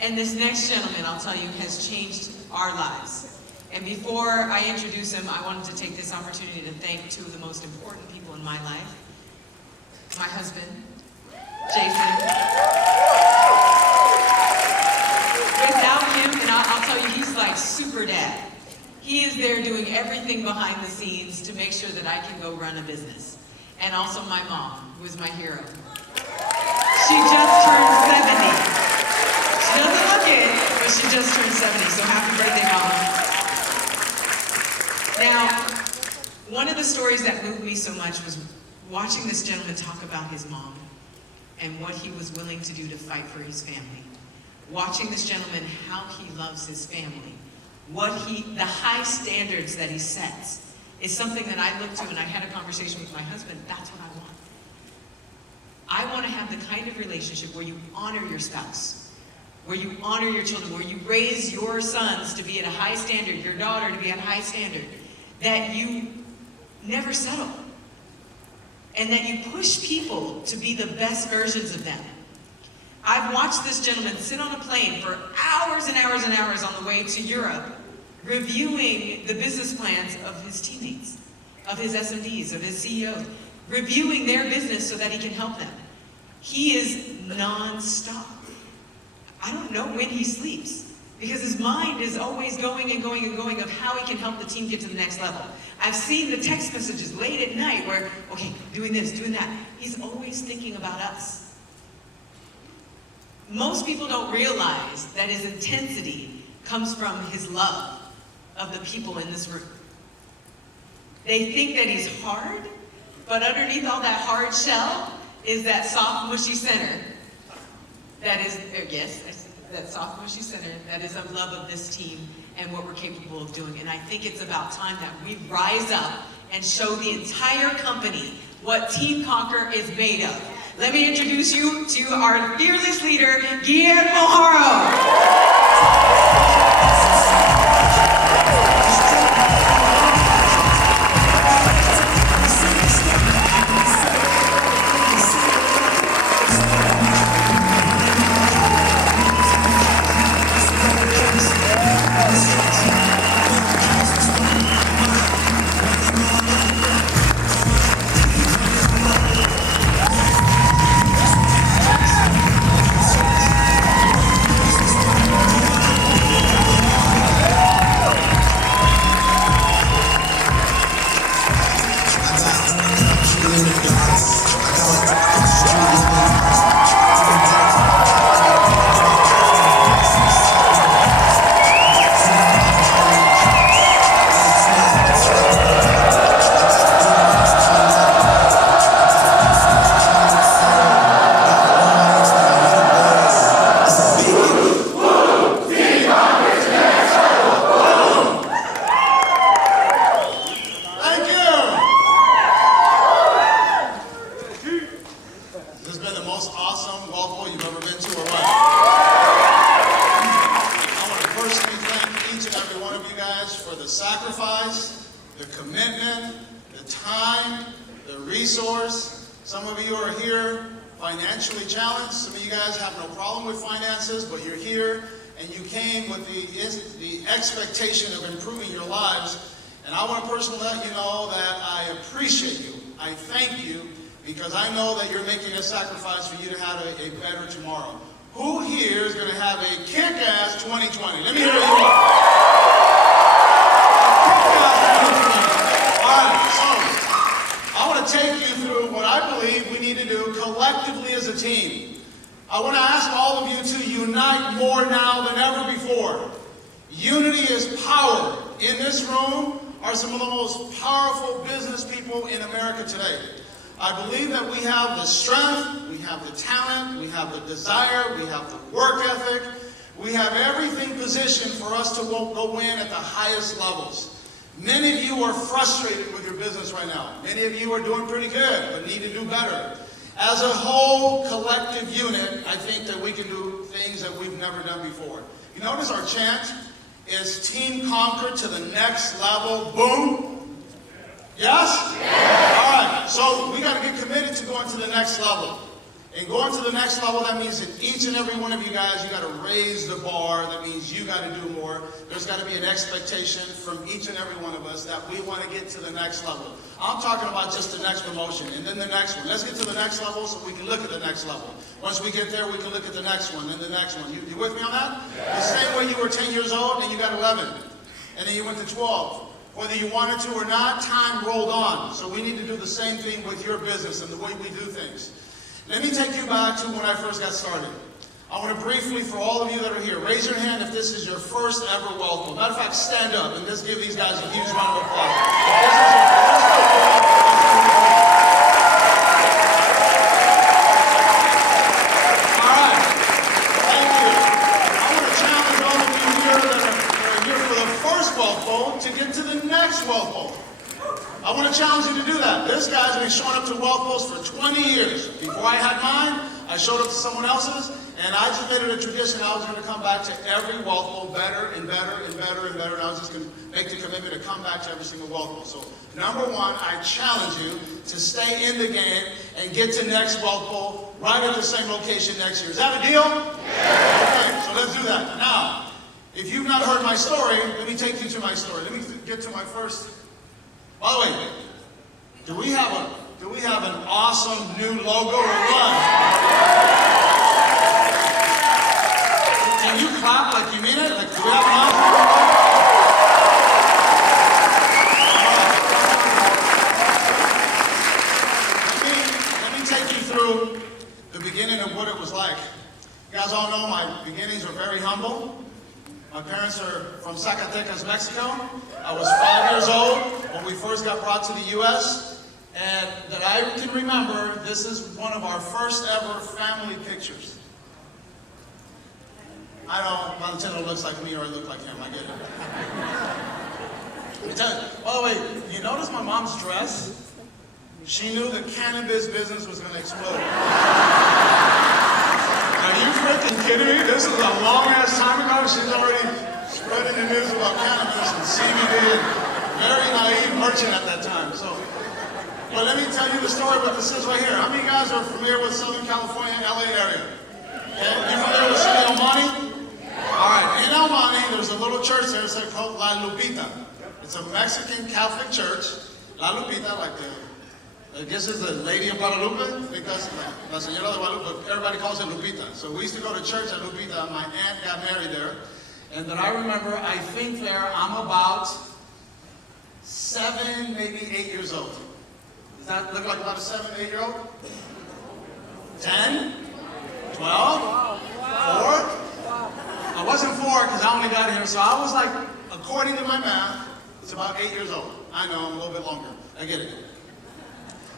And this next gentleman, I'll tell you, has changed our lives. And before I introduce him, I wanted to take this opportunity to thank two of the most important people in my life. My husband, Jason. Without him, and I'll tell you, he's like super dad. He is there doing everything behind the scenes to make sure that I can go run a business. And also my mom, who is my hero. She just turned 70. She doesn't look it, but she just turned 70, so happy birthday, Mom. Now, one of the stories that moved me so much was watching this gentleman talk about his mom and what he was willing to do to fight for his family. Watching this gentleman, how he loves his family, the high standards that he sets is something that I look to, and I had a conversation with my husband. That's what I want. I want to have the kind of relationship where you honor your spouse, where you honor your children, where you raise your sons to be at a high standard, your daughter to be at a high standard, that you never settle, and that you push people to be the best versions of them. I've watched this gentleman sit on a plane for hours and hours and hours on the way to Europe, reviewing the business plans of his teammates, of his SMDs, of his CEOs, reviewing their business so that he can help them. He is non-stop. I don't know when he sleeps, because his mind is always going and going and going of how he can help the team get to the next level. I've seen the text messages late at night where, okay, doing this, doing that. He's always thinking about us. Most people don't realize that his intensity comes from his love of the people in this room. They think that he's hard, but underneath all that hard shell is that soft, mushy center. That is, yes, that soft, mushy center that is of love of this team and what we're capable of doing. And I think it's about time that we rise up and show the entire company what Team Conquer is made of. Let me introduce you to our fearless leader, Guillermo Haro. Some of you are here financially challenged. Some of you guys have no problem with finances, but you're here and you came with the expectation of improving your lives. And I want to personally let you know that I appreciate you. I thank you because I know that you're making a sacrifice for you to have a better tomorrow. Who here is going to have a kick-ass 2020? Let me hear you all. I want to take you through what I believe we need to do collectively as a team. I want to ask all of you to unite more now than ever before. Unity is power. In this room are some of the most powerful business people in America today. I believe that we have the strength, we have the talent, we have the desire, we have the work ethic. We have everything positioned for us to go in at the highest levels. Many of you are frustrated with your business right now. Many of you are doing pretty good, but need to do better. As a whole collective unit, I think that we can do things that we've never done before. You notice our chant is Team Conquer to the next level. Boom. Yes? Yeah. All right. So we got to get committed to going to the next level. And going to the next level, that means that each and every one of you guys, you got to raise the bar. That means you got to do more. There's got to be an expectation from each and every one of us that we want to get to the next level. I'm talking about just the next promotion and then the next one. Let's get to the next level so we can look at the next level. Once we get there, we can look at the next one and the next one. You with me on that? The same way you were 10 years old and you got 11. And then you went to 12. Whether you wanted to or not, time rolled on. So we need to do the same thing with your business and the way we do things. Let me take you back to when I first got started. I want to briefly, for all of you that are here, raise your hand if this is your first ever wealth goal. Matter of fact, stand up and just give these guys a huge round of applause. This is your first wealth goal. All right. Thank you. I want to challenge all of you here that are here for the first wealth goal to get to the next wealth goal. I want to challenge you to do that. This guy's been showing up to wealth goals for 20 years. Before I had mine, I showed up to someone else's, and I just made it a tradition. I was going to come back to every wealth goal better and better and better and better, and I was just going to make the commitment to come back to every single wealth goal. So, number one, I challenge you to stay in the game and get to next wealth goal right at the same location next year. Is that a deal? Yeah. Okay, so let's do that. Now, if you've not heard my story, let me take you to my story. Let me get to my first. By the way, do we have an awesome new logo or what? Can you clap like you mean it? Like, do we have an awesome new logo? Let me take you through the beginning of what it was like. You guys all know my beginnings are very humble. My parents are from Zacatecas, Mexico. I was 5 years old when we first got brought to the U.S. And that I can remember, this is one of our first ever family pictures. I know Valentino looks like me or I look like him, I get it. Let me tell you, by the way, you notice my mom's dress? She knew the cannabis business was going to explode. Are you freaking kidding me? This is a long ass time ago. She's already spreading the news about cannabis and CBD. Very naive merchant at that time. So, but let me tell you the story about this is right here. How many guys are familiar with Southern California, LA area? Okay, you familiar with El Monte? All right, in El Monte, there's a little church there it's called La Lupita. It's a Mexican Catholic church. La Lupita, like I guess it's the Lady of Guadalupe, because La Señora de Guadalupe, everybody calls it Lupita. So we used to go to church at Lupita. My aunt got married there. And that I remember, I think there, I'm about 7, maybe 8 years old. Does that look like about a 7, 8-year-old? 10? 12? 4? I wasn't 4 because I only got here, so I was like, according to my math, it's about 8 years old. I know, I'm a little bit longer. I get it.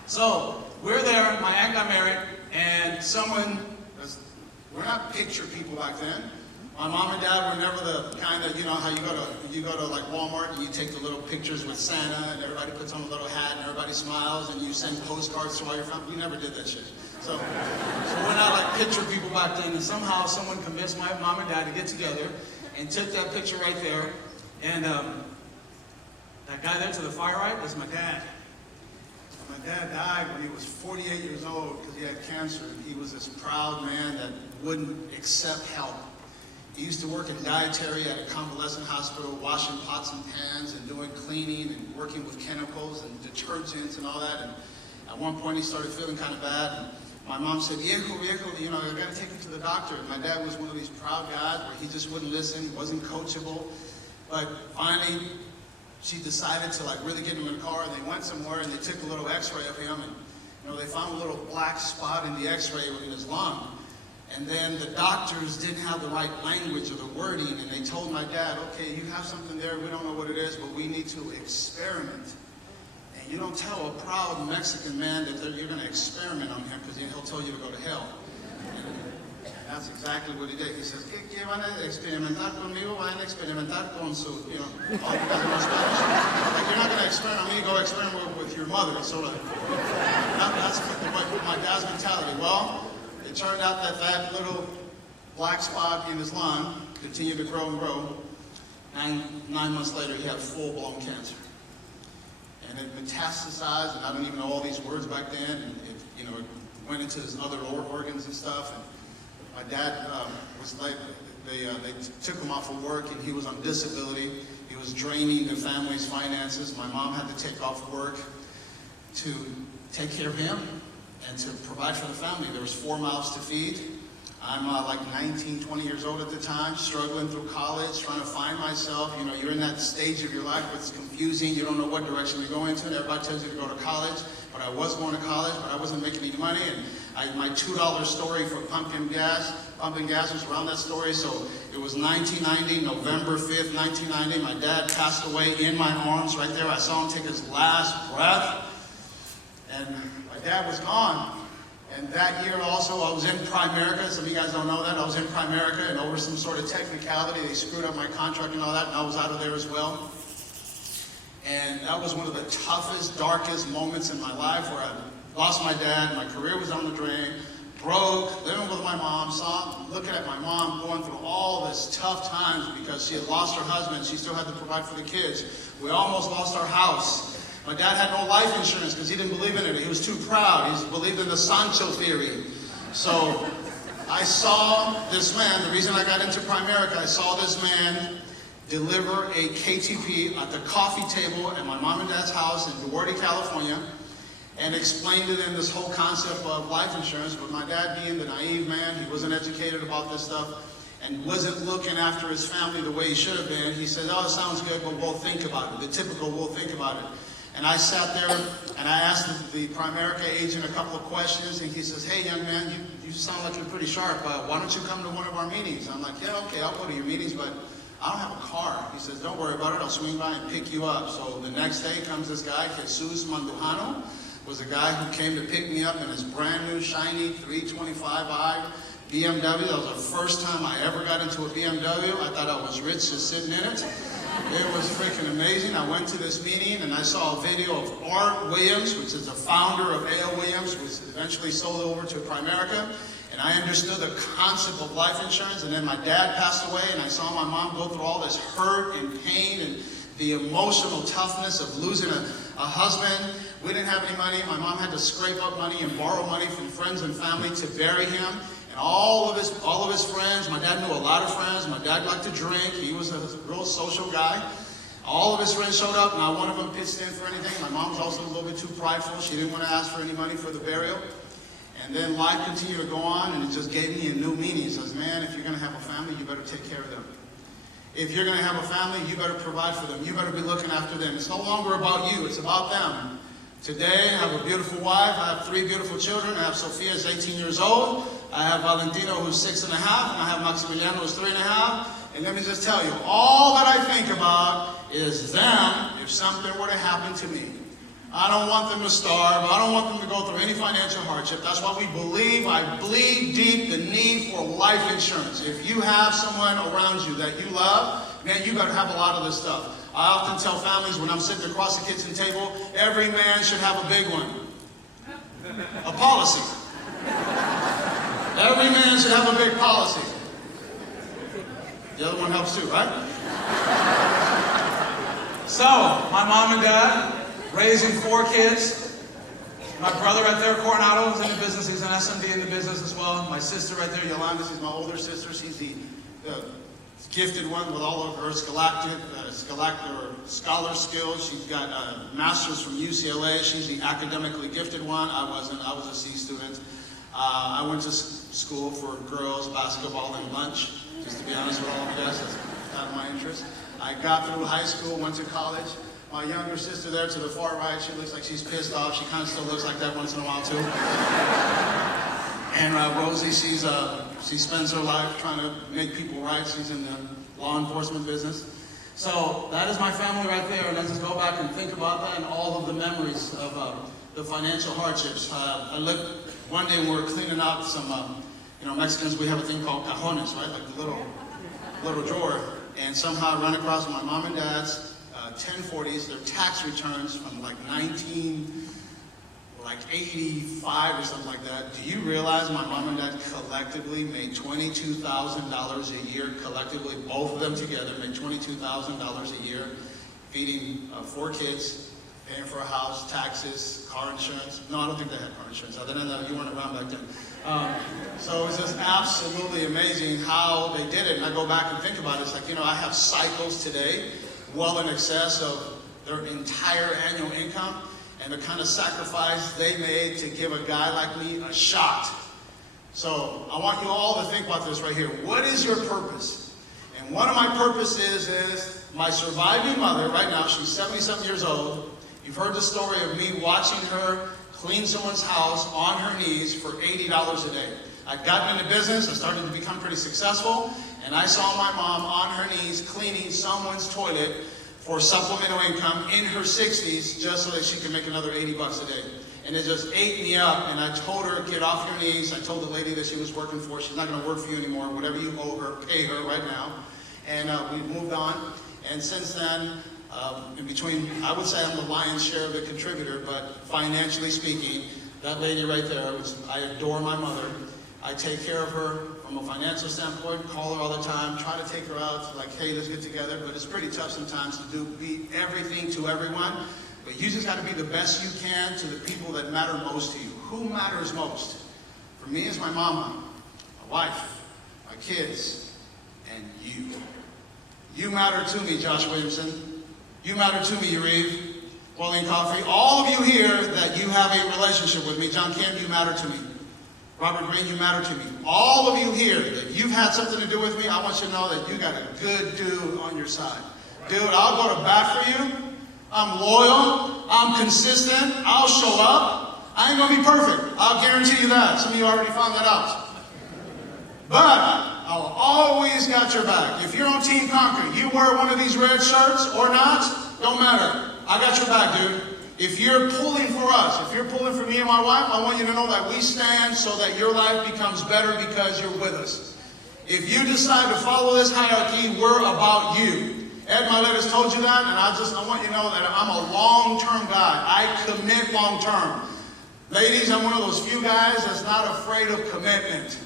So, we're there, my aunt got married, and we're not picture people back then. My mom and dad were never the kind of, you know, how you go to like Walmart and you take the little pictures with Santa and everybody puts on a little hat and everybody smiles and you send postcards to all your family. We never did that shit. So we're not like picture people back then. And somehow someone convinced my mom and dad to get together and took that picture right there. And that guy there to the far right was my dad. My dad died when he was 48 years old because he had cancer. He was this proud man that wouldn't accept help. He used to work in dietary at a convalescent hospital, washing pots and pans and doing cleaning and working with chemicals and detergents and all that. And at one point he started feeling kind of bad. And my mom said, viejo, you know, I got to take him to the doctor. And my dad was one of these proud guys where he just wouldn't listen. He wasn't coachable. But finally, she decided to like really get him in the car, and they went somewhere and they took a little x-ray of him, and you know, they found a little black spot in the x-ray in his lung. And then the doctors didn't have the right language or the wording, and they told my dad, okay, you have something there, we don't know what it is, but we need to experiment. And you don't tell a proud Mexican man that you're going to experiment on him because he'll tell you to go to hell. And that's exactly what he did. He says, ¿Qué van a experimentar conmigo? Van a experimentar con su, you know, all you guys know Spanish. Like, you're not going to experiment on me, go experiment with your mother. So that's what my dad's mentality. Well, it turned out that that little black spot in his lung continued to grow and grow. 9 months later, he had full-blown cancer. And it metastasized, and I don't even know all these words back then. And it, you know, went into his other organs and stuff. And my dad was like, they took him off of work, and he was on disability. He was draining the family's finances. My mom had to take off work to take care of him and to provide for the family. There was 4 mouths to feed. I'm like 19, 20 years old at the time, struggling through college, trying to find myself. You know, you're in that stage of your life where it's confusing. You don't know what direction you're going to. Everybody tells you to go to college, but I was going to college, but I wasn't making any money. And my $2 story for pumping gas was around that story. So it was 1990, November 5th, 1990. My dad passed away in my arms right there. I saw him take his last breath. And my dad was gone. And that year also, I was in Primerica. Some of you guys don't know that. I was in Primerica, and over some sort of technicality, they screwed up my contract and all that, and I was out of there as well. And that was one of the toughest, darkest moments in my life, where I lost my dad, my career was on the drain, broke, living with my mom, looking at my mom going through all this tough times because she had lost her husband. She still had to provide for the kids. We almost lost our house. My dad had no life insurance because he didn't believe in it. He was too proud. He believed in the Sancho theory. So I saw this man, the reason I got into Primerica, I saw this man deliver a KTP at the coffee table at my mom and dad's house in Duarte, California, and explained to them this whole concept of life insurance. But my dad, being the naive man, he wasn't educated about this stuff and wasn't looking after his family the way he should have been. He said, "Oh, it sounds good, but we'll think about it." The typical, "we'll think about it." And I sat there and I asked the Primerica agent a couple of questions, and he says, "Hey, young man, you sound like you're pretty sharp. Why don't you come to one of our meetings?" I'm like, "Yeah, okay, I'll go to your meetings, but I don't have a car." He says, "Don't worry about it. I'll swing by and pick you up." So the next day comes this guy, Jesus Mandujano, was a guy who came to pick me up in his brand new, shiny 325i BMW. That was the first time I ever got into a BMW. I thought I was rich just sitting in it. It was freaking amazing. I went to this meeting and I saw a video of Art Williams, which is the founder of A.L. Williams, who was eventually sold over to Primerica. And I understood the concept of life insurance. And then my dad passed away, and I saw my mom go through all this hurt and pain and the emotional toughness of losing a husband. We didn't have any money. My mom had to scrape up money and borrow money from friends and family to bury him. And all of his friends, my dad knew a lot of friends. My dad liked to drink. He was a real social guy. All of his friends showed up. Not one of them pitched in for anything. My mom was also a little bit too prideful. She didn't want to ask for any money for the burial. And then life continued to go on, and it just gave me a new meaning. It says, man, if you're going to have a family, you better take care of them. If you're going to have a family, you better provide for them. You better be looking after them. It's no longer about you. It's about them. Today, I have a beautiful wife. I have 3 beautiful children. I have Sophia, who's 18 years old. I have Valentino, who's 6.5. And I have Maximiliano, who's 3.5. And let me just tell you, all that I think about is them if something were to happen to me. I don't want them to starve. I don't want them to go through any financial hardship. That's why we believe, I bleed deep the need for life insurance. If you have someone around you that you love, man, you better have a lot of this stuff. I often tell families when I'm sitting across the kitchen table, every man should have a big one. A policy. Every man should have a big policy. The other one helps too, right? So, my mom and dad, raising 4 kids. My brother right there, Coronado, is in the business. He's an SMD in the business as well. My sister right there, Yolanda, she's my older sister. She's the gifted one with all of her scholar skills. She's got a master's from UCLA. She's the academically gifted one. I wasn't. I was a C student. I went to school for girls, basketball, and lunch. Just to be honest with all of you guys, that's not my interest. I got through high school, went to college. My younger sister there to the far right, she looks like she's pissed off. She kind of still looks like that once in a while too. And Rosie, she spends her life trying to make people right. She's in the law enforcement business. So that is my family right there. And let's just go back and think about that and all of the memories of the financial hardships. I looked one day when we were cleaning out some, Mexicans, we have a thing called cajones, right? Like the little drawer. And somehow I ran across my mom and dad's 1040s, their tax returns from like 1985 or something like that. Do you realize my mom and dad collectively made $22,000 a year? Collectively, both of them together made $22,000 a year, feeding 4 kids paying for a house, taxes, car insurance. No, I don't think they had car insurance. Other than that, you weren't around back then. So it was just absolutely amazing how they did it. And I go back and think about it. It's like, I have cycles today well in excess of their entire annual income and the kind of sacrifice they made to give a guy like me a shot. So I want you all to think about this right here. What is your purpose? And one of my purposes is my surviving mother, right now, she's 77 years old. You've heard the story of me watching her clean someone's house on her knees for $80 a day. I'd gotten into business, I started to become pretty successful, and I saw my mom on her knees cleaning someone's toilet for supplemental income in her 60s just so that she could make another 80 bucks a day. And it just ate me up, and I told her, get off your knees. I told the lady that she was working for, she's not gonna work for you anymore. Whatever you owe her, pay her right now. And we've moved on. And since then, in between, I would say I'm the lion's share of a contributor, but financially speaking, that lady right there, I adore my mother. I take care of her from a financial standpoint, call her all the time, try to take her out, like, hey, let's get together. But it's pretty tough sometimes to be everything to everyone. But you just got to be the best you can to the people that matter most to you. Who matters most? For me, it's my mama, my wife, my kids, and you. You matter to me, Josh Williamson. You matter to me, Uriv, Pauline Coffey. All of you here that you have a relationship with me. John Kim, you matter to me. Robert Green, you matter to me. All of you here that you've had something to do with me, I want you to know that you got a good dude on your side. Dude, I'll go to bat for you. I'm loyal. I'm consistent. I'll show up. I ain't gonna be perfect. I'll guarantee you that. Some of you already found that out. But I'll always got your back. If you're on Team Conquer, you wear one of these red shirts or not, don't matter. I got your back, dude. If you're pulling for us, if you're pulling for me and my wife, I want you to know that we stand so that your life becomes better because you're with us. If you decide to follow this hierarchy, we're about you. Ed Milet has told you that, and I want you to know that I'm a long-term guy. I commit long-term. Ladies, I'm one of those few guys that's not afraid of commitment.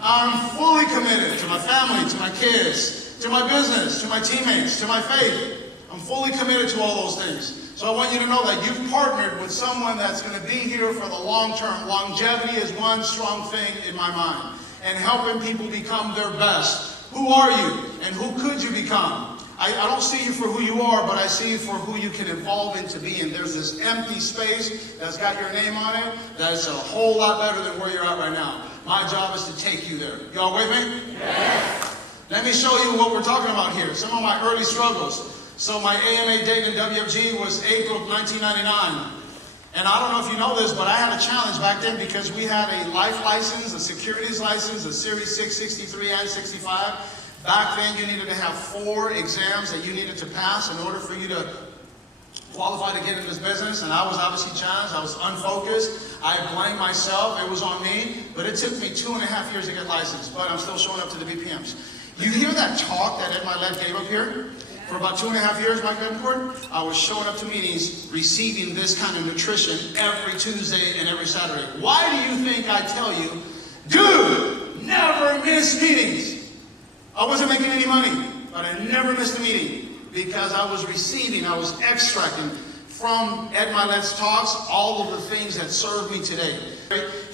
I'm fully committed to my family, to my kids, to my business, to my teammates, to my faith. I'm fully committed to all those things. So I want you to know that you've partnered with someone that's going to be here for the long term. Longevity is one strong thing in my mind. And helping people become their best. Who are you? And who could you become? I don't see you for who you are, but I see you for who you can evolve into being. There's this empty space that's got your name on it that's a whole lot better than where you're at right now. My job is to take you there. Y'all with me? Yes. Let me show you what we're talking about here. Some of my early struggles. So my AMA date in WFG was April of 1999. And I don't know if you know this, but I had a challenge back then because we had a life license, a securities license, a Series 6, 63, and 65. Back then, you needed to have 4 exams that you needed to pass in order for you to qualify to get in this business. And I was obviously challenged. I was unfocused. I blamed myself. It was on me. But it took me 2.5 years to get licensed. But I'm still showing up to the BPMs. You hear that talk that Ed Milet gave up here? For about 2.5 years, Mike Betancourt, I was showing up to meetings, receiving this kind of nutrition every Tuesday and every Saturday. Why do you think I tell you, dude, never miss meetings? I wasn't making any money, but I never missed a meeting because I was receiving, I was extracting from Ed Milet's talks all of the things that served me today.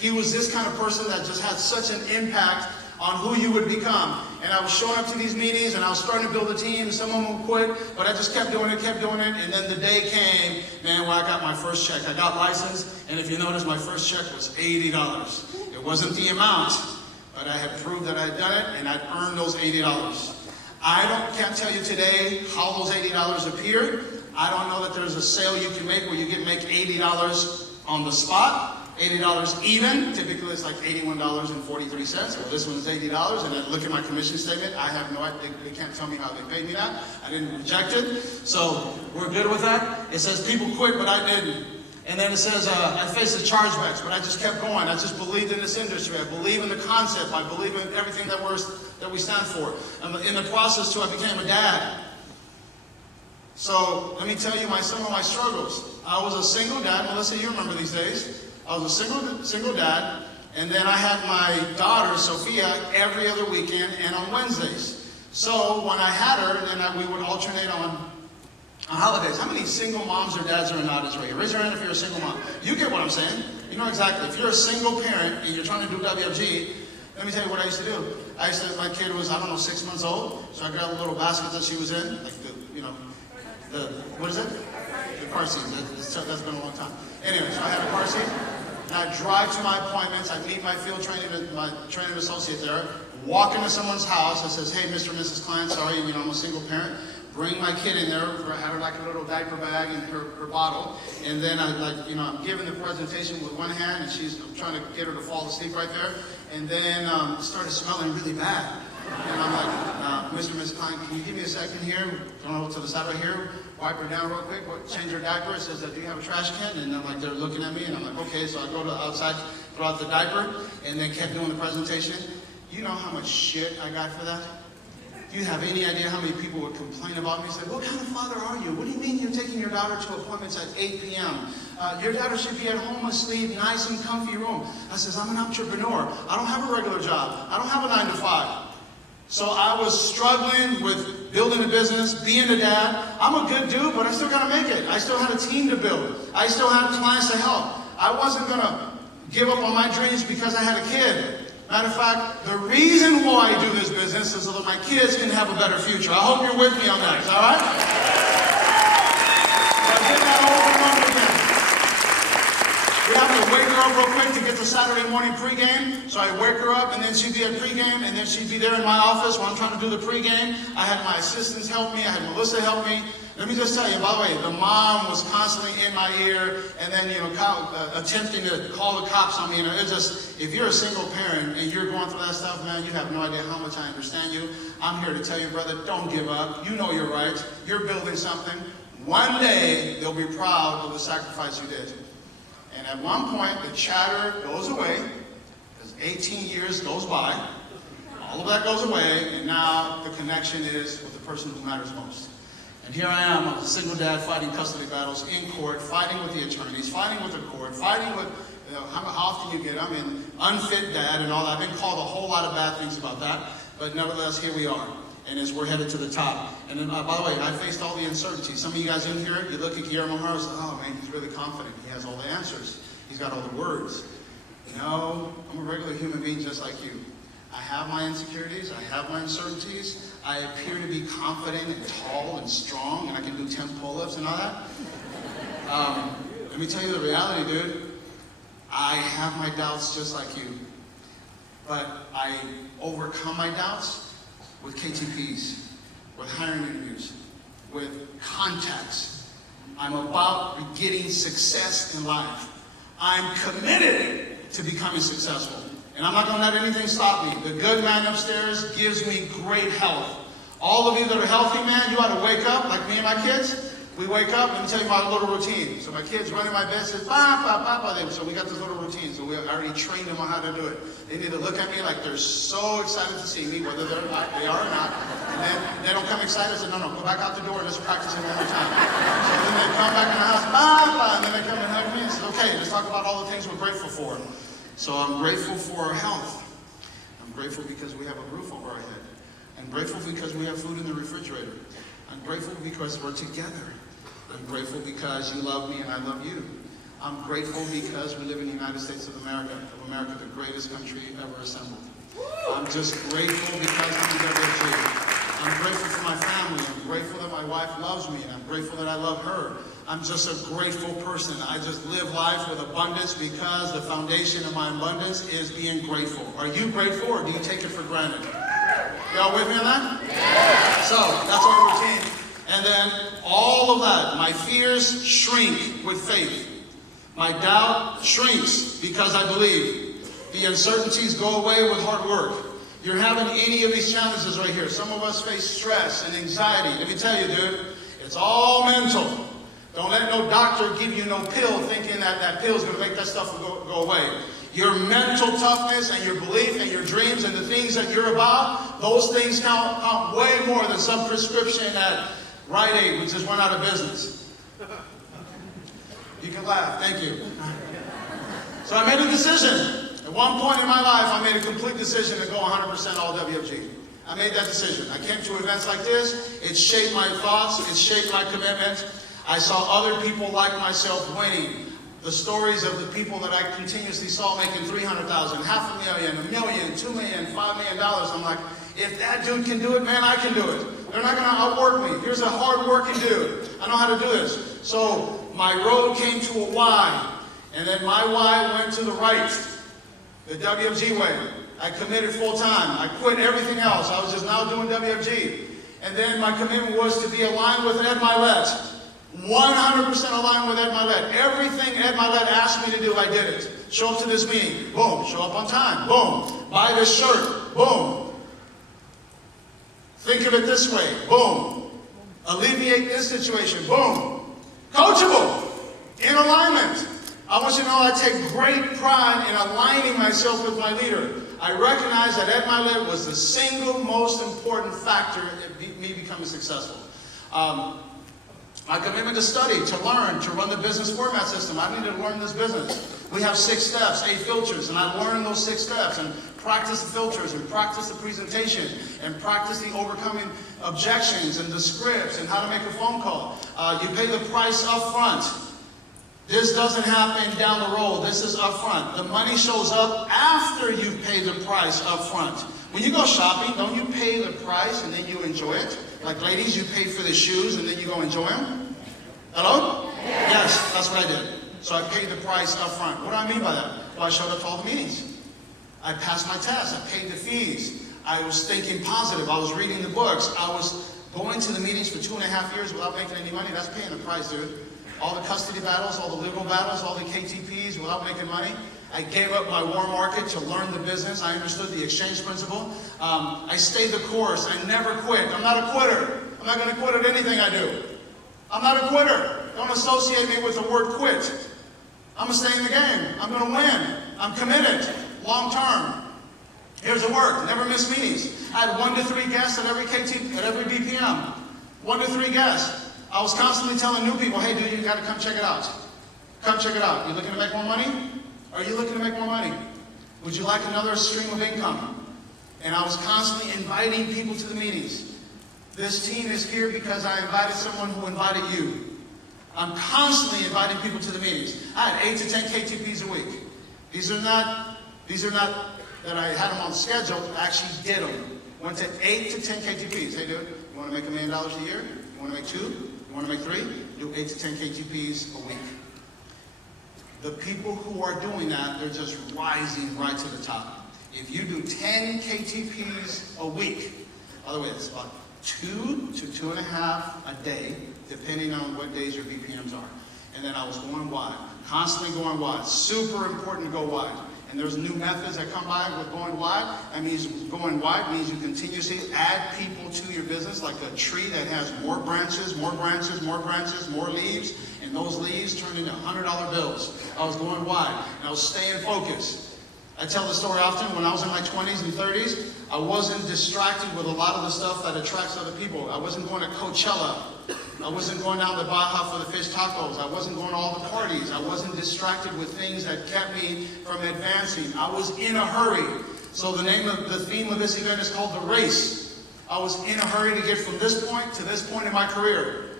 He was this kind of person that just had such an impact on who you would become. And I was showing up to these meetings and I was starting to build a team. Some of them would quit, but I just kept doing it. And then the day came, man, when I got my first check. I got licensed, and if you notice, my first check was $80. It wasn't the amount, but I had proved that I had done it, and I'd earned those $80. Can't tell you today how those $80 appeared. I don't know that there's a sale you can make where you can make $80 on the spot. $80 even. Typically it's like $81.43. Well, this one's $80, and I look at my commission statement. I have no idea. They can't tell me how they paid me that. I didn't reject it. So we're good with that. It says people quit, but I didn't. And then it says I faced the chargebacks, but I just kept going. I just believed in this industry. I believe in the concept. I believe in everything that we stand for. In the process too, I became a dad. So let me tell you some of my struggles. I was a single dad. Melissa, you remember these days. I was a single dad, and then I had my daughter, Sophia, every other weekend and on Wednesdays. So when I had her, then we would alternate on On holidays, how many single moms or dads are in the audience right here? Raise your hand if you're a single mom. You get what I'm saying. You know exactly. If you're a single parent and you're trying to do WFG, let me tell you what I used to do. My kid was, I don't know, 6 months old, so I grabbed the little basket that she was in, like what is it? The car seat. That's been a long time. Anyway, so I had a car seat, and I'd drive to my appointments. I'd meet my my training associate there, walk into someone's house that says, hey, Mr. and Mrs. Klein, sorry, I'm a single parent. Bring my kid in there, I had her like a little diaper bag and her bottle, and then I'm giving the presentation with one hand, and I'm trying to get her to fall asleep right there, and then it started smelling really bad. And I'm like, Mr. and Mrs. Klein, can you give me a second here? Go to the side right here, wipe her down real quick, change her diaper. It says, do you have a trash can? And I'm like, they're looking at me, and I'm like, okay, so I go to the outside, throw out the diaper, and then kept doing the presentation. You know how much shit I got for that? Do you have any idea how many people would complain about me? Say, what kind of father are you? What do you mean you're taking your daughter to appointments at 8 p.m.? Your daughter should be at home asleep, nice and comfy room. I says, I'm an entrepreneur. I don't have a regular job. I don't have a 9 to 5. So I was struggling with building a business, being a dad. I'm a good dude, but I still got to make it. I still had a team to build. I still had clients to help. I wasn't going to give up on my dreams because I had a kid. Matter of fact, the reason why I do this business is so that my kids can have a better future. I hope you're with me on that, all right? I did that over and over again. We have to wake her up real quick to get the Saturday morning pregame. So I wake her up, and then she'd be at pregame, and then she'd be there in my office while I'm trying to do the pregame. I had my assistants help me. I had Melissa help me. Let me just tell you, by the way, the mom was constantly in my ear, and then, attempting to call the cops on me. It's just, if you're a single parent and you're going through that stuff, man, you have no idea how much I understand you. I'm here to tell you, brother, don't give up. You know you're right. You're building something. One day, they'll be proud of the sacrifice you did. And at one point, the chatter goes away, because 18 years goes by. All of that goes away, and now the connection is with the person who matters most. And here I am, I'm a single dad fighting custody battles in court, fighting with the attorneys, fighting with the court, fighting with how often you get, I'm an unfit dad and all that. I've been called a whole lot of bad things about that, but nevertheless, here we are. And as we're headed to the top. And then, by the way, I faced all the uncertainty. Some of you guys in here, you look at Guillermo Haro and say, oh man, he's really confident. He has all the answers. He's got all the words. No, I'm a regular human being just like you. I have my insecurities, I have my uncertainties. I appear to be confident and tall and strong, and I can do 10 pull-ups and all that. Let me tell you the reality, dude. I have my doubts just like you. But I overcome my doubts with KTPs, with hiring interviews, with contacts. I'm about getting success in life. I'm committed to becoming successful. And I'm not going to let anything stop me. The good man upstairs gives me great health. All of you that are healthy, man, you ought to wake up, like me and my kids. We wake up, let me tell you my little routine. So my kids run in my bed and say, Papa, Papa. So we got this little routine. So we already trained them on how to do it. They need to look at me like they're so excited to see me, whether they are or not. And then they don't come excited. I say, no, go back out the door and let's practice it one more time. So then they come back in the house, Papa, and then they come and hug me and say, okay, let's talk about all the things we're grateful for. So I'm grateful for our health. I'm grateful because we have a roof over our head. I'm grateful because we have food in the refrigerator. I'm grateful because we're together. I'm grateful because you love me and I love you. I'm grateful because we live in the United States of America, the greatest country ever assembled. I'm just grateful because I'm in WFG. I'm grateful for my family. I'm grateful that my wife loves me. I'm grateful that I love her. I'm just a grateful person. I just live life with abundance because the foundation of my abundance is being grateful. Are you grateful or do you take it for granted? Y'all with me on that? Yeah. So that's our routine. And then all of that, my fears shrink with faith. My doubt shrinks because I believe. The uncertainties go away with hard work. You're having any of these challenges right here. Some of us face stress and anxiety. Let me tell you, dude, it's all mental. Don't let no doctor give you no pill thinking that that pill is going to make that stuff go away. Your mental toughness and your belief and your dreams and the things that you're about, those things count way more than some prescription at Rite Aid, which just went out of business. You can laugh. Thank you. So I made a decision. At one point in my life, I made a complete decision to go 100% all WFG. I made that decision. I came to events like this. It shaped my thoughts. It shaped my commitment. I saw other people like myself winning. The stories of the people that I continuously saw making $300,000, $500,000, $1 million, $2 million, $5 million. I'm like, if that dude can do it, man, I can do it. They're not going to outwork me. Here's a hard-working dude. I know how to do this. So my road came to a Y, and then my Y went to the right, the WFG way. I committed full-time. I quit everything else. I was just now doing WFG. And then my commitment was to be aligned with Ed Milet. 100% aligned with Ed Milet. Everything Ed Milet asked me to do, I did it. Show up to this meeting. Boom. Show up on time. Boom. Buy this shirt. Boom. Think of it this way. Boom. Alleviate this situation. Boom. Coachable. In alignment. I want you to know I take great pride in aligning myself with my leader. I recognize that Ed Milet was the single most important factor in me becoming successful. My commitment to study, to learn, to run the business format system. I needed to learn this business. We have 6 steps, 8 filters, and I learned those 6 steps and practice the filters and practice the presentation and practice the overcoming objections and the scripts and how to make a phone call. You pay the price up front. This doesn't happen down the road. This is up front. The money shows up after you pay the price up front. When you go shopping, don't you pay the price and then you enjoy it? Like ladies, you pay for the shoes and then you go enjoy them? Hello? Yes, that's what I did. So I paid the price up front. What do I mean by that? Well, I showed up to all the meetings. I passed my tests. I paid the fees. I was thinking positive. I was reading the books. I was going to the meetings for 2.5 years without making any money. That's paying the price, dude. All the custody battles, all the legal battles, all the KTPs without making money. I gave up my war market to learn the business. I understood the exchange principle. I stayed the course. I never quit. I'm not a quitter. I'm not going to quit at anything I do. I'm not a quitter. Don't associate me with the word quit. I'm going to stay in the game. I'm going to win. I'm committed. Long term. Here's the work. Never miss meetings. I had 1 to 3 guests at every BPM. 1 to 3 guests. I was constantly telling new people, hey, dude, you got to come check it out. Come check it out. You looking to make more money? Are you looking to make more money? Would you like another stream of income? And I was constantly inviting people to the meetings. This team is here because I invited someone who invited you. I'm constantly inviting people to the meetings. I had 8 to 10 KTPs a week. These are not that I had them on schedule. I actually did them. Went to 8 to 10 KTPs. Hey, dude, you want to make $1 million a year? You want to make 2? You want to make 3? Do 8 to 10 KTPs a week. The people who are doing that, they're just rising right to the top. If you do 10 KTPs a week, by the way, it's about 2 to 2.5 a day, depending on what days your BPMs are. And then I was going wide, constantly going wide. Super important to go wide. And there's new methods that come by with going wide. That means going wide means you continuously add people to your business like a tree that has more branches, more branches, more branches, more leaves. And those leaves turn into $100 bills. I was going wide and I was staying focused. I tell the story often. When I was in my 20s and 30s, I wasn't distracted with a lot of the stuff that attracts other people. I wasn't going to Coachella. I wasn't going down to Baja for the fish tacos. I wasn't going to all the parties. I wasn't distracted with things that kept me from advancing. I was in a hurry. So the theme of this event is called The Race. I was in a hurry to get from this point to this point in my career.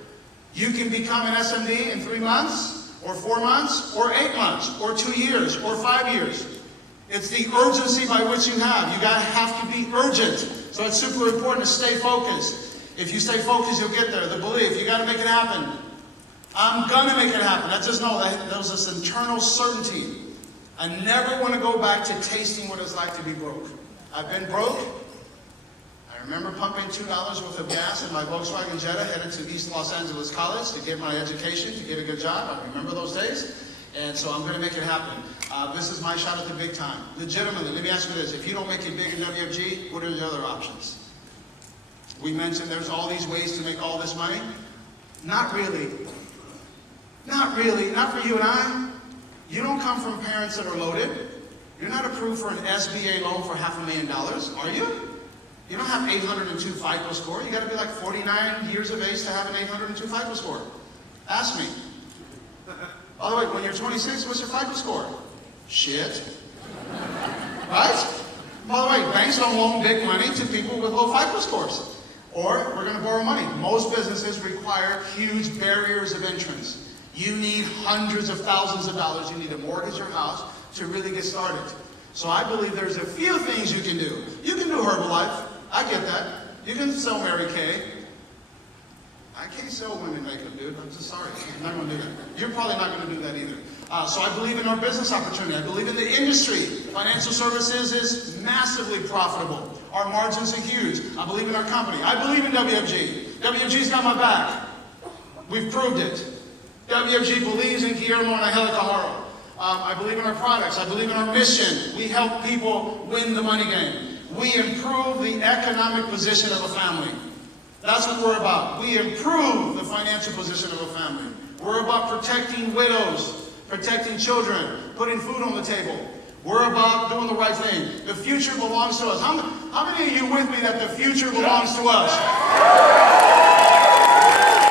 You can become an SMD in 3 months, or 4 months, or 8 months, or 2 years, or 5 years. It's the urgency by which you have. You have to be urgent. So it's super important to stay focused. If you stay focused, you'll get there. The belief, you got to make it happen. I'm going to make it happen. I just know that there's this internal certainty. I never want to go back to tasting what it's like to be broke. I've been broke. I remember pumping $2 worth of gas in my Volkswagen Jetta headed to East Los Angeles College to get my education, to get a good job. I remember those days. And so I'm going to make it happen. This is my shot at the big time. Legitimately, let me ask you this. If you don't make it big in WFG, what are the other options? We mentioned there's all these ways to make all this money. Not really. Not really. Not for you and I. You don't come from parents that are loaded. You're not approved for an SBA loan for $500,000, are you? You don't have 802 FICO score. You got to be like 49 years of age to have an 802 FICO score. Ask me. By the way, when you're 26, what's your FICO score? Shit. Right? By the way, banks don't loan big money to people with low FICO scores. Or we're going to borrow money. Most businesses require huge barriers of entrance. You need hundreds of thousands of dollars. You need to mortgage your house to really get started. So I believe there's a few things you can do. You can do Herbalife. I get that. You can sell Mary Kay. I can't sell women makeup, dude. I'm just sorry. I'm not going to do that. You're probably not going to do that either. So I believe in our business opportunity. I believe in the industry. Financial services is massively profitable. Our margins are huge. I believe in our company. I believe in WFG. WFG's got my back. We've proved it. WFG believes in Guillermo Haro. I believe in our products. I believe in our mission. We help people win the money game. We improve the economic position of a family. That's what we're about. We improve the financial position of a family. We're about protecting widows, protecting children, putting food on the table. We're about doing the right thing. The future belongs to us. How many of you with me that the future belongs to us?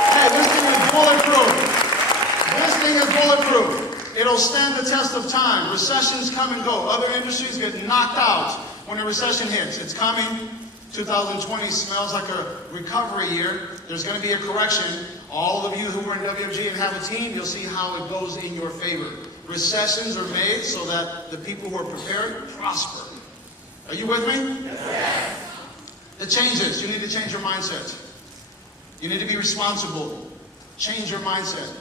Hey, this thing is bulletproof. This thing is bulletproof. It'll stand the test of time. Recessions come and go. Other industries get knocked out when a recession hits. It's coming. 2020 smells like a recovery year. There's going to be a correction. All of you who are in WFG and have a team, you'll see how it goes in your favor. Recessions are made so that the people who are prepared prosper. Are you with me? Yes. The changes. You need to change your mindset. You need to be responsible. Change your mindset.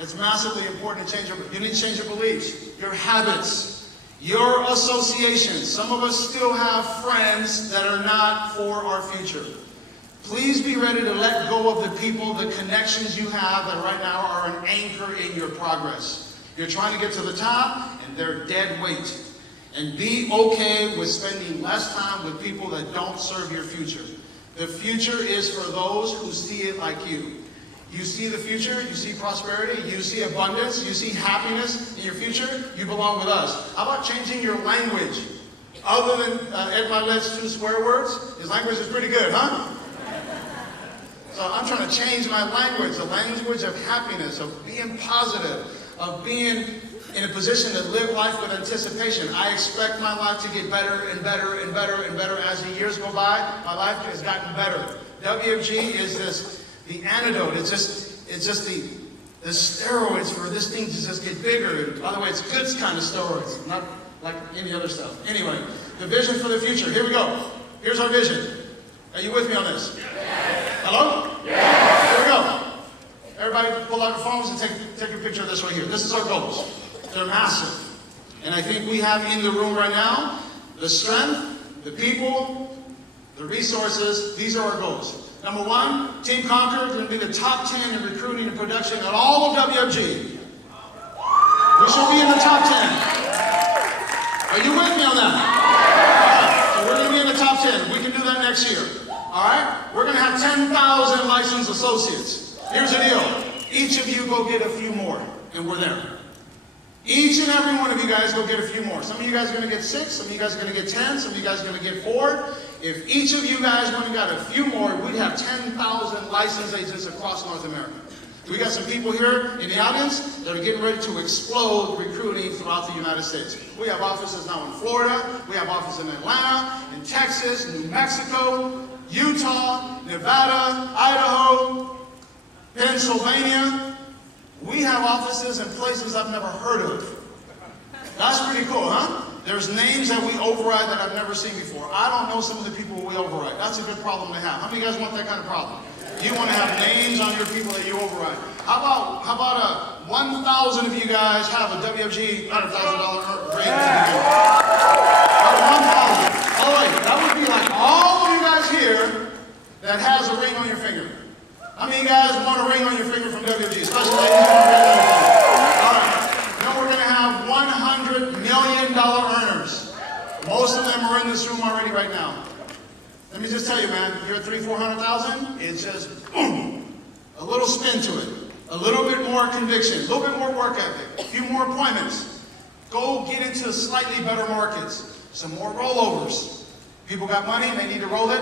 It's massively important to change you need to change your beliefs, your habits, your associations. Some of us still have friends that are not for our future. Please be ready to let go of the people, the connections you have that right now are an anchor in your progress. You're trying to get to the top, and they're dead weight. And be okay with spending less time with people that don't serve your future. The future is for those who see it like you. You see the future, you see prosperity, you see abundance, you see happiness in your future, you belong with us. How about changing your language? Other than Ed Milet's 2 swear words, his language is pretty good, huh? So I'm trying to change my language, the language of happiness, of being positive, of being in a position to live life with anticipation. I expect my life to get better and better and better and better as the years go by. My life has gotten better. WFG is the antidote. It's just the steroids for this thing to just get bigger. And by the way, it's good kind of steroids, not like any other stuff. Anyway, the vision for the future. Here we go. Here's our vision. Are you with me on this? Yes. Hello? Yes. Here we go. Everybody pull out your phones and take a picture of this right here. This is our goals. They're massive. And I think we have in the room right now the strength, the people, the resources. These are our goals. Number 1, Team Conquer is going to be the top 10 in recruiting and production in all of WFG. We should be in the top 10. Are you with me on that? All right. So we're going to be in the top 10. We can do that next year. All right? We're going to have 10,000 licensed associates. Here's the deal. Each of you go get a few more, and we're there. Each and every one of you guys go get a few more. Some of you guys are going to get 6, some of you guys are going to get 10, some of you guys are going to get 4. If each of you guys went and got a few more, we'd have 10,000 licensed agents across North America. We got some people here in the audience that are getting ready to explode recruiting throughout the United States. We have offices now in Florida, we have offices in Atlanta, in Texas, New Mexico, Utah, Nevada, Idaho, Pennsylvania. We have offices in places I've never heard of. That's pretty cool, huh? There's names that we override that I've never seen before. I don't know some of the people we override. That's a good problem to have. How many of you guys want that kind of problem? You want to have names on your people that you override. How about 1,000 of you guys have a WFG $100,000 ring? 1,000. All right, that would be like all of you guys here that has a ring on your finger. How many of you guys want a ring on your finger from WFG? Especially ladies who want a ring on your finger. All right. You know we're going to have $100 million earners. Most of them are in this room already right now. Let me just tell you, man, you're at 300,000, 400,000, it's just boom, a little spin to it, a little bit more conviction, a little bit more work ethic, a few more appointments. Go get into slightly better markets, some more rollovers. People got money and they need to roll it.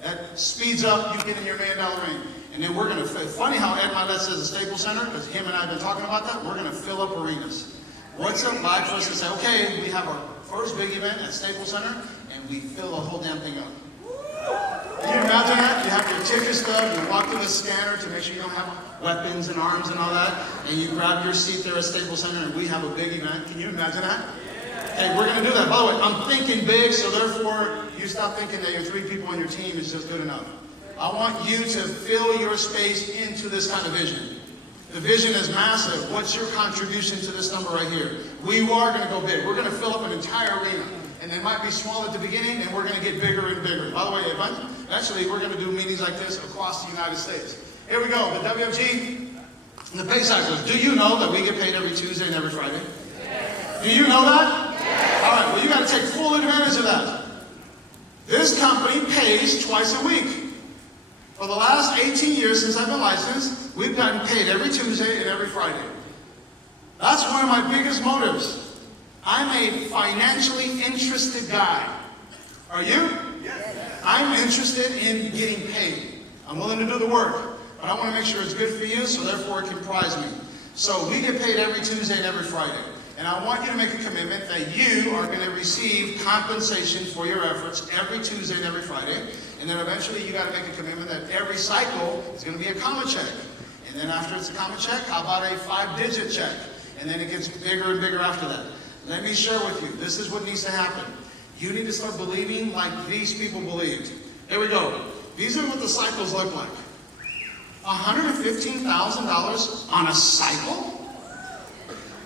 That speeds up you getting your $1 million ring. And then we're going to, funny how Ed Milet says the Staples Center, because him and I have been talking about that, we're going to fill up arenas. What's it like for us to say, okay, we have our first big event at Staples Center, and and we fill the whole damn thing up. Can you imagine that? You have your ticket stub, you walk through the scanner to make sure you don't have weapons and arms and all that, and you grab your seat there at Staples Center, and we have a big event. Can you imagine that? Hey, we're going to do that. By the way, I'm thinking big, so therefore, you stop thinking that your 3 people on your team is just good enough. I want you to fill your space into this kind of vision. The vision is massive. What's your contribution to this number right here? We are going to go big. We're going to fill up an entire arena. And they might be small at the beginning, and we're going to get bigger and bigger. By the way, eventually we're going to do meetings like this across the United States. Here we go, the WFG, the pay cycles. Do you know that we get paid every Tuesday and every Friday? Yes. Do you know that? Yes. All right, well, you got to take full advantage of that. This company pays twice a week. For the last 18 years since I've been licensed, we've gotten paid every Tuesday and every Friday. That's one of my biggest motives. I'm a financially interested guy. Are you? Yes. I'm interested in getting paid. I'm willing to do the work, but I want to make sure it's good for you, so therefore it can prize me. So we get paid every Tuesday and every Friday. And I want you to make a commitment that you are going to receive compensation for your efforts every Tuesday and every Friday. And then eventually you got to make a commitment that every cycle is going to be a comma check. And then after it's a comma check, how about a 5-digit check? And then it gets bigger and bigger after that. Let me share with you, this is what needs to happen. You need to start believing like these people believed. Here we go. These are what the cycles look like. $115,000 on a cycle?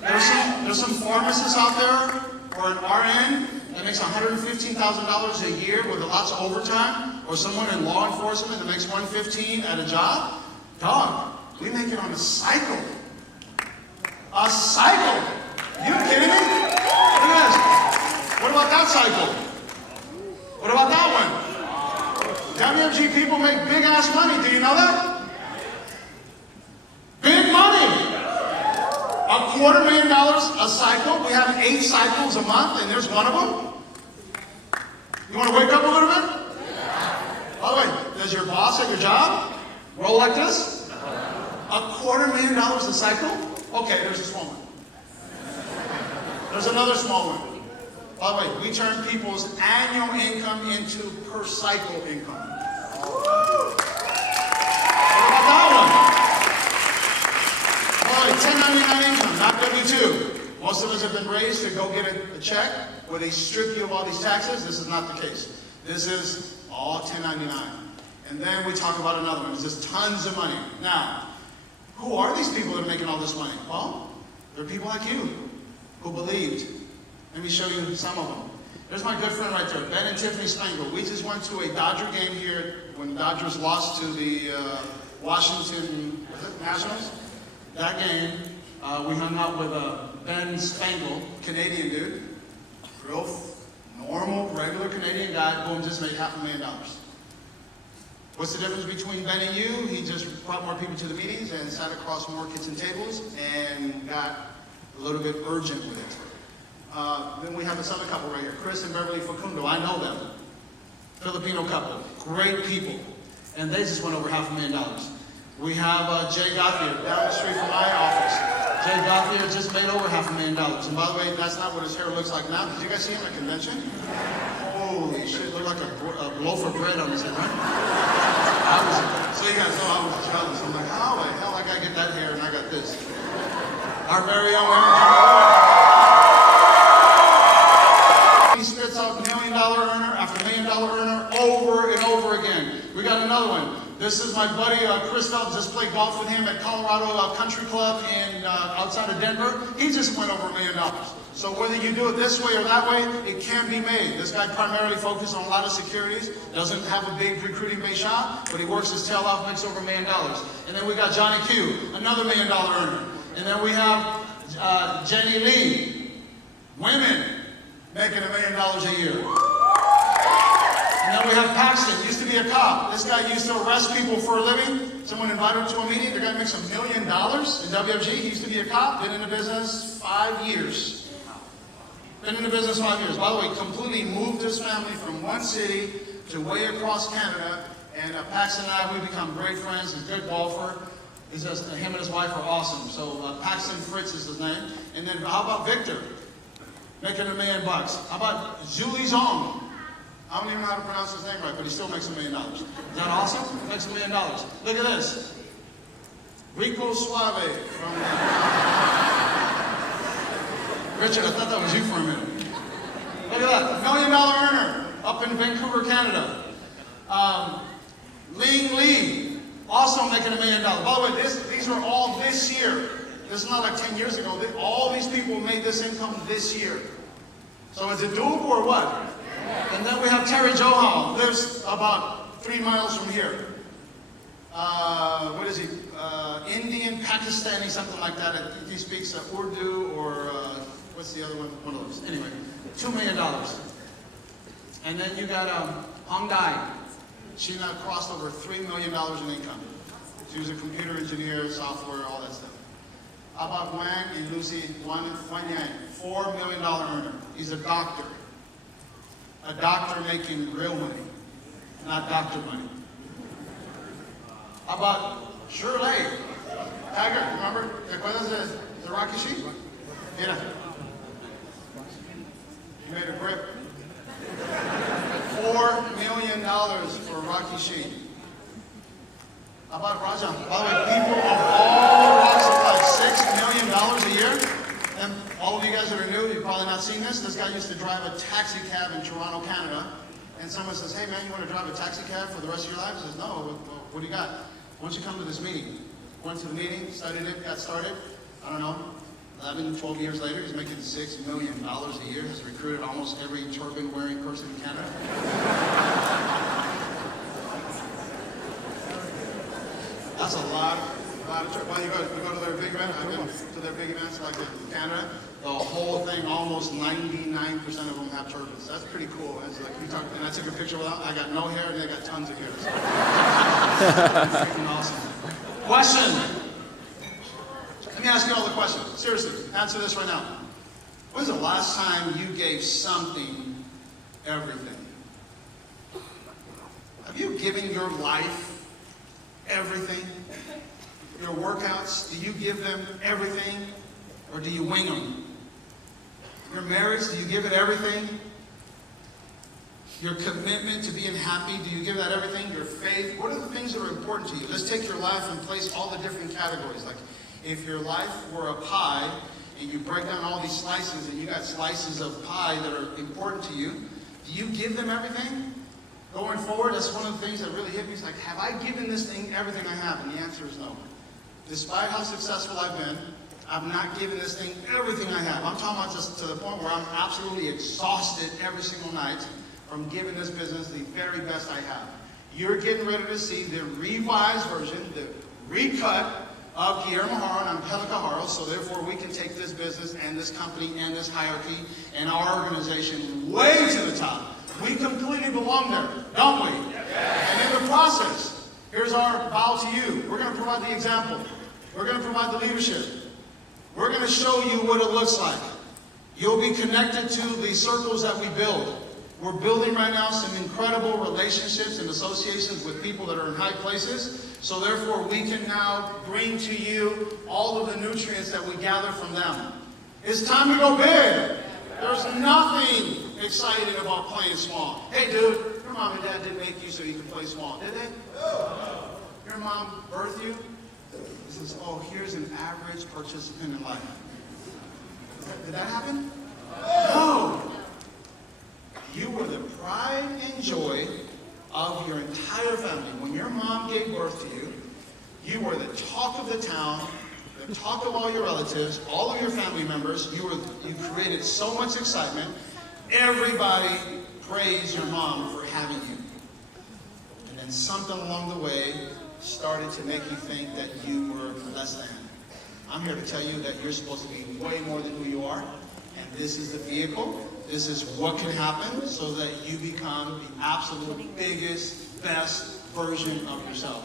There's some pharmacists out there, or an RN, that makes $115,000 a year with lots of overtime, or someone in law enforcement that makes $115,000 at a job. Dog, we make it on a cycle. A cycle? You kidding me? Look at this. What about that cycle? What about that one? WFG people make big ass money. Do you know that? Big money. $250,000 a cycle. We have 8 cycles a month, and there's one of them. You want to wake up a little bit? By the way, does your boss at your job roll like this? $250,000 a cycle? Okay, there's a small one. There's another small one. By the way, we turn people's annual income into per cycle income. What about that one? By the way, 1099 income, not W-2. Most of us have been raised to go get a check where they strip you of all these taxes. This is not the case. This is all 1099. And then we talk about another one. It's just tons of money. Now, who are these people that are making all this money? Well, they're people like you who believed. Let me show you some of them. There's my good friend right there, Ben and Tiffany Spangle. We just went to a Dodger game here when the Dodgers lost to the Washington Nationals. That game, we hung out with Ben Spangle, Canadian dude. Real normal, regular Canadian guy, boom, just made $500,000. What's the difference between Ben and you? He just brought more people to the meetings and sat across more kitchen tables and got a little bit urgent with it. Then we have this other couple right here, Chris and Beverly Facundo. I know them. Filipino couple, great people. And they just went over $500,000. We have Jay Gauthier down the street from my office. Jay Gauthier just made over $500,000. And by the way, that's not what his hair looks like now. Did you guys see him at convention? Holy shit, looked like a loaf of bread on his head, right? So you guys know I was jealous. I'm like, how the hell I gotta get that hair and I got this? Our very own He spits out $1 million earner after $1 million earner over and over again. We got another one. This is my buddy Chris Phelps. Just played golf with him at Colorado Country Club in outside of Denver. He just went over $1 million. So whether you do it this way or that way, it can be made. This guy primarily focuses on a lot of securities, doesn't have a big recruiting base shop, but he works his tail off, makes over $1 million. And then we got Johnny Q, another $1 million earner. And then we have Jenny Lee, women making $1 million a year. And then we have Paxton, used to be a cop. This guy used to arrest people for a living. Someone invited him to a meeting. The guy makes $1 million in WFG. He used to be a cop, been in the business 5 years. Been in the business 5 years. By the way, completely moved his family from one city to way across Canada. And Paxton and I, we become great friends. He's a good golfer. Him and his wife are awesome. So Paxton Fritz is his name. And then how about Victor? Making $1 million. How about Julie Zong? I don't even know how to pronounce his name right, but he still makes $1 million. Is that awesome? Makes $1 million. Look at this. Rico Suave from... Richard, I thought that was you for a minute. Look at that, $1 million earner up in Vancouver, Canada. Ling Lee, also making $1 million. By the way, these are all this year. This is not like 10 years ago. All these people made this income this year. So is it doable or what? And then we have Terry Johal, lives about 3 miles from here. What is he? Indian, Pakistani, something like that. He speaks Urdu or what's the other one? One of those. Anyway, $2 million. And then you got Hong Dai. She now crossed over $3 million in income. She was a computer engineer, software, all that stuff. How about Wang and Lucy Wan Yang? $4 million earner. He's a doctor. A doctor making real money, not doctor money. How about Shirley? Tiger, remember? ¿Te acuerdas de Rocky Sheep? Mira. He made a grip. $4 million for Rocky Sheep. How about Rajan? By the way, people of all walks of life, $6 million a year. And all of you guys that are new, you've probably not seen this. This guy used to drive a taxi cab in Toronto, Canada. And someone says, hey man, you want to drive a taxi cab for the rest of your life? He says, no, what do you got? Why don't you come to this meeting? Went to the meeting, studied it, got started. I don't know, 11, 12 years later, he's making $6 million a year. He's recruited almost every turban-wearing person in Canada. That's a lot of well, you go to their big events. I've been to their big events like in Canada. The whole thing, almost 99% of them have turbans. That's pretty cool. It's like you talk, and I took a picture with them. I got no hair, and they got tons of hair. So. Freaking awesome. Question. Let me ask you all the questions. Seriously, answer this right now. When was the last time you gave something everything? Have you given your life everything? Your workouts, do you give them everything or do you wing them? Your marriage, do you give it everything? Your commitment to being happy, do you give that everything? Your faith, what are the things that are important to you? Let's take your life and place all the different categories. Like if your life were a pie and you break down all these slices and you got slices of pie that are important to you, do you give them everything? Going forward, that's one of the things that really hit me. It's like, have I given this thing everything I have? And the answer is no. Despite how successful I've been, I've not given this thing everything I have. I'm talking about just to the point where I'm absolutely exhausted every single night from giving this business the very best I have. You're getting ready to see the revised version, the recut of Guillermo Haro and Angelica Haro, so therefore we can take this business and this company and this hierarchy and our organization way to the top. We completely belong there, don't we? And in the process, here's our vow to you. We're going to provide the example. We're going to provide the leadership. We're going to show you what it looks like. You'll be connected to the circles that we build. We're building right now some incredible relationships and associations with people that are in high places. So therefore, we can now bring to you all of the nutrients that we gather from them. It's time to go big. There's nothing exciting about playing small. Hey, dude, your mom and dad didn't make you so you can play small, did they? No. Your mom birthed you? This is, oh, here's an average participant in life. Did that happen? No. You were the pride and joy of your entire family. When your mom gave birth to you, you were the talk of the town, the talk of all your relatives, all of your family members. You created so much excitement. Everybody praised your mom for having you. And then something along the way started to make you think that you were less than. I'm here to tell you that you're supposed to be way more than who you are. And this is the vehicle. This is what can happen so that you become the absolute biggest, best version of yourself.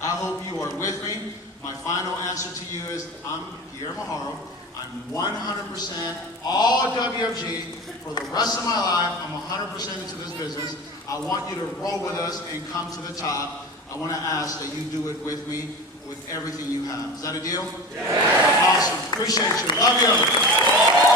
I hope you are with me. My final answer to you is I'm Guillermo Haro. I'm 100% all WFG for the rest of my life. I'm 100% into this business. I want you to roll with us and come to the top. I want to ask that you do it with me, with everything you have. Is that a deal? Yeah. Awesome. Appreciate you. Love you.